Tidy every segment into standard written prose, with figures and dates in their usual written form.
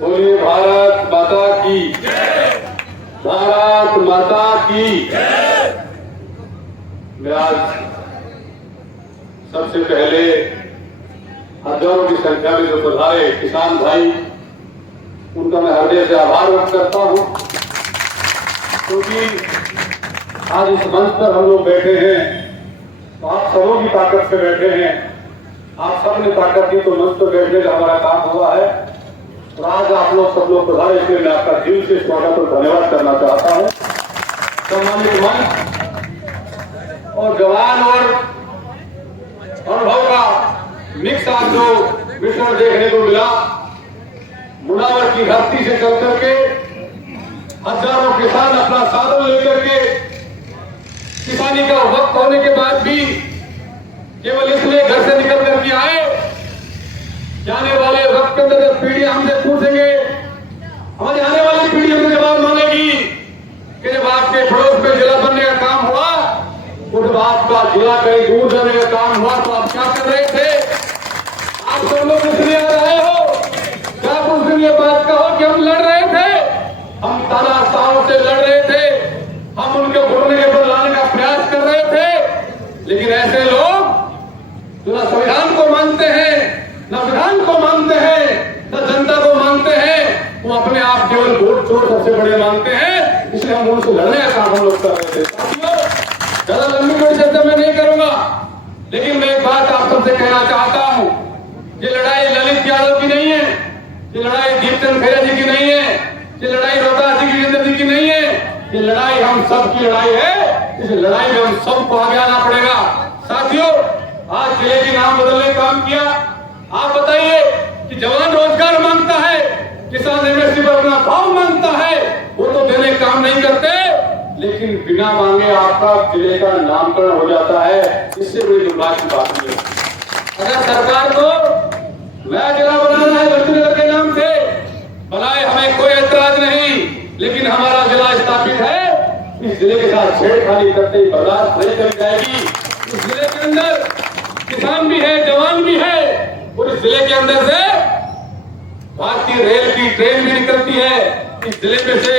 बोलिए भारत माता की, भारत माता की। मैं आज सबसे पहले हजारों की संख्या में जो पधारे किसान भाई, उनका मैं हृदय से आभार व्यक्त करता हूं, क्योंकि आज इस मंच पर हम लोग बैठे हैं तो आप सबों की ताकत से बैठे हैं। आप सबने ताकत दी तो मंच पर बैठने का हमारा काम हुआ है। और आज आप लोग सब लोग पधारे, इसलिए मैं आपका दिल से स्वागत और धन्यवाद करना चाहता हूं। सम्मानित मंच और जवान और अनुभव का मिक्स आज जो मिश्रण देखने को मिला, मुनावर की धरती से चल करके हजारों किसान अपना साधन लेकर के किसानी का वक्त होने के बाद भी केवल इसलिए घर से निकल करके आए, जाने वाले वक्त के अंदर जब पीढ़ी हमसे पूछेंगे, हमारी आने वाली पीढ़ी हमसे जवाब मांगेगी कि जब आपके पड़ोस में जिला बनने का काम हुआ, और जब आपका जिला कहीं दूर जाने का काम हुआ, तो आप क्या कर रहे थे? आप सब लोग इसलिए आ रहे हो, क्या उस दिन ये बात कहो कि हम लड़ रहे थे, हम तानाशाहों से लड़ रहे थे, हम उनके घुटने के बल लाने का प्रयास कर रहे थे। लेकिन ऐसे लोग जो न संविधान को मानते हैं, न विधान को मानते हैं, न जनता को मानते हैं, वो अपने आप केवल वोट चोर सबसे बड़े मानते हैं। इसलिए हम उनसे लड़ने का काम हम लोग कर रहे थे। साथियों, ज्यादा लंबी कोई चर्चा मैं नहीं करूंगा, लेकिन मैं एक बात आप सबसे कहना चाहता हूं, ये लड़ाई ललित यादव की नहीं है, ये लड़ाई दीपचंद खैरा जी की नहीं है, ये लड़ाई रोहतास जी की जिंदगी की नहीं है, ये लड़ाई हम सब की लड़ाई है। इस लड़ाई में हम सबको आगे आना पड़ेगा। साथियों, आज जिले के नाम बदलने का काम किया। आप बताइए कि जवान रोजगार मांगता है, किसान एमएसपी पर अपना भाव मांगता है, वो तो देने काम नहीं करते, लेकिन बिना मांगे आपका जिले का नामकरण हो जाता है। इससे बड़ी दुर्भाग्य की बात नहीं है। अगर सरकार को नया जिला बनाना है भक्तिनगर के नाम से, बनाए, हमें कोई ऐतराज नहीं, लेकिन हमारा जिला स्थापित है, इस जिले के साथ छेड़खानी करते ही बर्दाश्त नहीं करी जाएगी। इस जिले के अंदर किसान भी है, जवान भी है, और इस जिले के अंदर से भारतीय रेल की ट्रेन भी निकलती है। इस जिले में से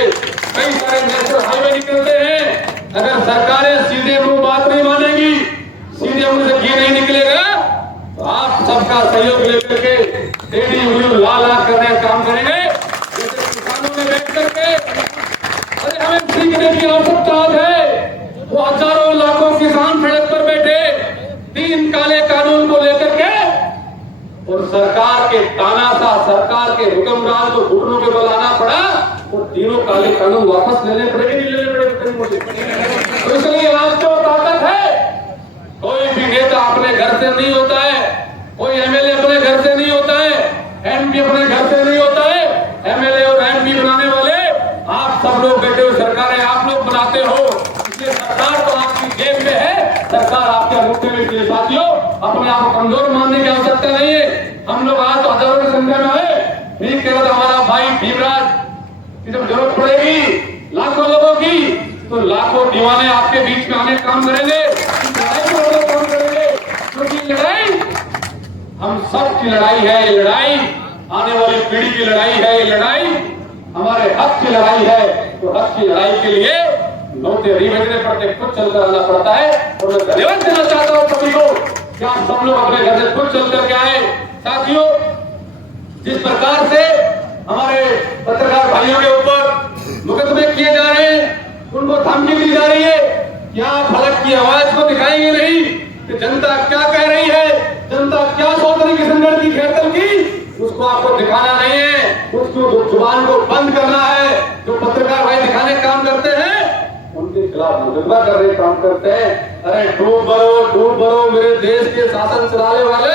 कई सारे नेशनल हाईवे निकलते हैं। अगर सरकारें सीधे मुंह बात नहीं मानेगी, सीधे मुंह से घी नहीं निकलेगा, तो आप सबका सहयोग लेकर के टेढ़ी उंगली लाल लाल करने का काम करेंगे। जैसे किसानों ने बैठ करके अरे हमें सीखने की आवश्यकता है, वो हजारों लाखों किसान सड़क पर बैठे 3 काले कानून को लेकर के, और सरकार के तानाशाह, सरकार के हुक्मरान को घुटनों पे बल आना पड़ा, और 3 काले कानून वापस लेने पड़ेंगे, नहीं लेने पड़ेंगे। तो इसलिए आज जो ताकत है, कोई भी नेता अपने घर से नहीं होता है, कोई एमएलए अपने घर से नहीं होता है, एमपी अपने घर से नहीं होता है। एमएलए और एमपी बनाने वाले आप सब लोग बैठे हुए सरकारें आप लोग बनाते हो। इसलिए सरकार तो आपकी जेब में है, सरकार आपके मुट्ठी में है। साथियों, अपने आप को कमजोर मानने की आवश्यकता नहीं है। हम लोग आज तो हजारों की संख्या में आए, ठीक कह हमारा भाई भीमराज की जब जरूरत पड़ेगी लाखों लोगों की, तो लाखों दीवाने आपके बीच में आने काम करेंगे, लड़ाई को काम करेंगे, क्योंकि लड़ाई हम सब की लड़ाई है। ये लड़ाई आने वाली पीढ़ी की लड़ाई है, ये लड़ाई हमारे हक की लड़ाई है। तो हक की लड़ाई के लिए नोटे रिवेचने पड़ते, खुद चलकर आना पड़ता है। और मैं धन्यवाद देना चाहता हूँ सभी को कि आप सब लोग अपने घर से खुद चल करके आए। साथियों, जिस प्रकार से हमारे पत्रकार भाइयों के ऊपर मुकदमे किए जा रहे हैं, उनको धमकी दी जा रही है कि आप फलक की आवाज को दिखाएंगे नहीं कि जनता क्या कह रही है, जनता क्या सोच रही है संगठन की खेतल की, उसको आपको दिखाना नहीं है, उसको जुबान को बंद करना है। जो पत्रकार भाई दिखाने काम करते हैं, उनके खिलाफ मुकदमा करने काम करते हैं। अरे डूब भरो मेरे देश के शासन चलाने वाले,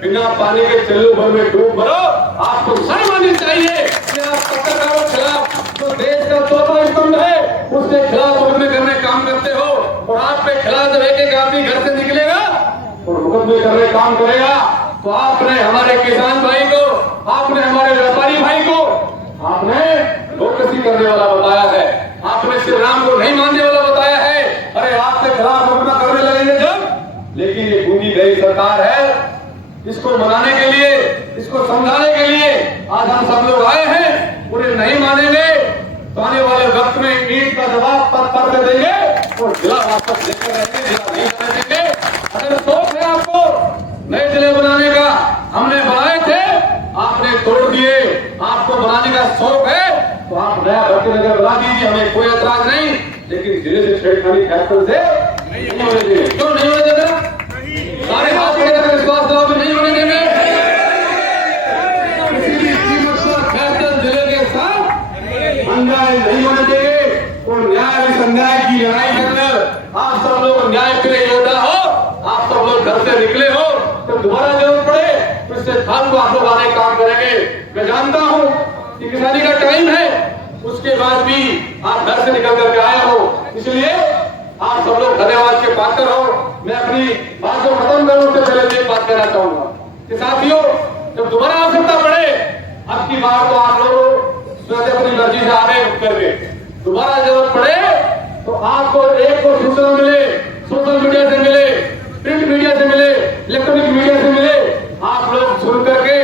बिना पानी के चल्लू भर में डूब भरो। आपको शर्म आनी चाहिए कि आप पत्रकारों के खिलाफ, जो देश का चौथा स्तंभ है, उसके खिलाफ मुकदमे करने काम करते हो। और आपके खिलाफ जब एक आदमी घर से निकलेगा और मुकदमे करने काम करेगा, तो आपने हमारे किसान भाई को, आपने हमारे व्यापारी भाई को, आपने लोकसी करने वाला बताया है, आपने श्री राम को नहीं मानने वाला बताया है। अरे आपके खिलाफ मुकदमा करने लगेंगे जब, लेकिन ये गूंगी गई सरकार है, इसको मनाने के लिए इसको समझाने के लिए आज हम सब लोग आए हैं। पूरे नहीं मानेंगे तो आने वाले वक्त में ईंट का जवाब पत्थर पे देंगे और जिला वापस लेकर रहेंगे, जिला नहीं बनाने देंगे। अगर शौक है आपको नए जिले बनाने का, हमने बनाए थे, आपने तोड़ दिए, आपको बनाने का शौक है तो आप नया भर्ती नगर बना दीजिए, हमें कोई ऐतराज नहीं। लेकिन जिले से छेड़खानी फैक्टर से नहीं होने देंगे। क्यों नहीं होने देंगे? सारे हाथ लेकर विश्वास दिलाओ कि नहीं होने देंगे। किसी भी कीमत पर फैसल जिले के साथ अन्याय नहीं होने देंगे। और न्याय अन्याय की लड़ाई के अंदर आप सब लोग न्याय के लिए योद्धा हो, आप सब लोग घर से निकले हो तो दोबारा जरूरत पड़े तो इससे फालतू आप लोग आने काम करेंगे। मैं जानता हूँ कि किसानी का टाइम है, उसके बाद भी आप घर से निकल करके आए हो, इसलिए आप सब लोग धन्यवाद के पात्र हो। मैं अपनी बात को खत्म करने से पहले एक बात कहना चाहूंगा कि साथियों, जब दोबारा आवश्यकता पड़े, अब की बार तो आप लोग स्वतः अपनी मर्जी से आ रहे उठ करके, दोबारा जरूरत पड़े तो आपको एक को सूचना मिले, सोशल मीडिया से मिले, प्रिंट मीडिया से मिले, इलेक्ट्रॉनिक मीडिया से मिले, आप लोग सुन करके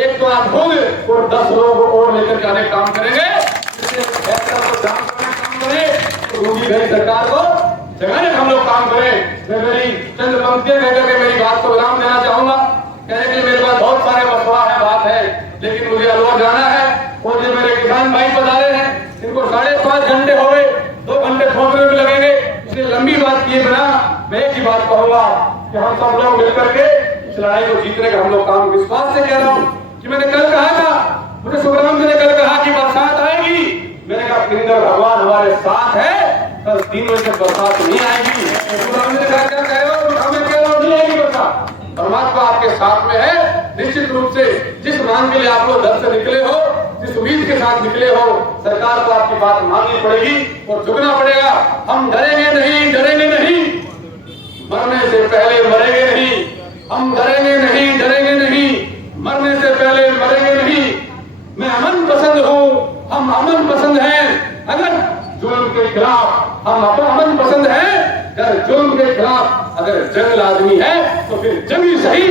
एक तो आप खुद और 10 लोगों को और लेकर जाने काम करेंगे। सरकार को जगाने हम लोग काम करें। मैं मेरी चंद पंक्तियां कहकर के मेरी बात को विराम देना चाहूंगा। कहने के लिए मेरे पास बहुत सारे मसला है, बात है, लेकिन मुझे अलवर जाना है। और जो मेरे किसान भाई पधारे हैं, इनको 5.5 घंटे हो गए, 2 घंटे पहुंचने में लगेंगे, इसलिए लंबी बात किए बिना मैं एक ही बात कहूंगा कि हम सब लोग मिलकर के इस लड़ाई को जीतने का हम लोग काम विश्वास से कह रहा हूँ कि मैंने कल कहा था, मुझे सुखराम जी ने कल कहा कि बरसात आएगी, मैंने कहा किंदर भगवान हमारे साथ है, कल 3 बजे तक बरसात नहीं आएगी। सुखराम जी ने कहा क्या कह रहे हो, हमें कह रहा हूँ नहीं आएगी बरसात, परमात्मा आपके साथ में है। निश्चित रूप से जिस मांग के लिए आप लोग घर से निकले हो, जिस उम्मीद के साथ निकले हो, सरकार को आपकी बात माननी पड़ेगी और झुकना पड़ेगा। हम डरेंगे नहीं, डरेंगे नहीं, मरने से पहले मरेंगे नहीं, हम डरेंगे नहीं, डरेंगे नहीं, मरने से पहले मरेंगे नहीं। मैं अमन पसंद हूँ, हम अमन पसंद हैं। अगर जुल्म के खिलाफ हम अमन पसंद हैं, अगर जुल्म के खिलाफ अगर जंग लाजमी है तो फिर जंग ही सही।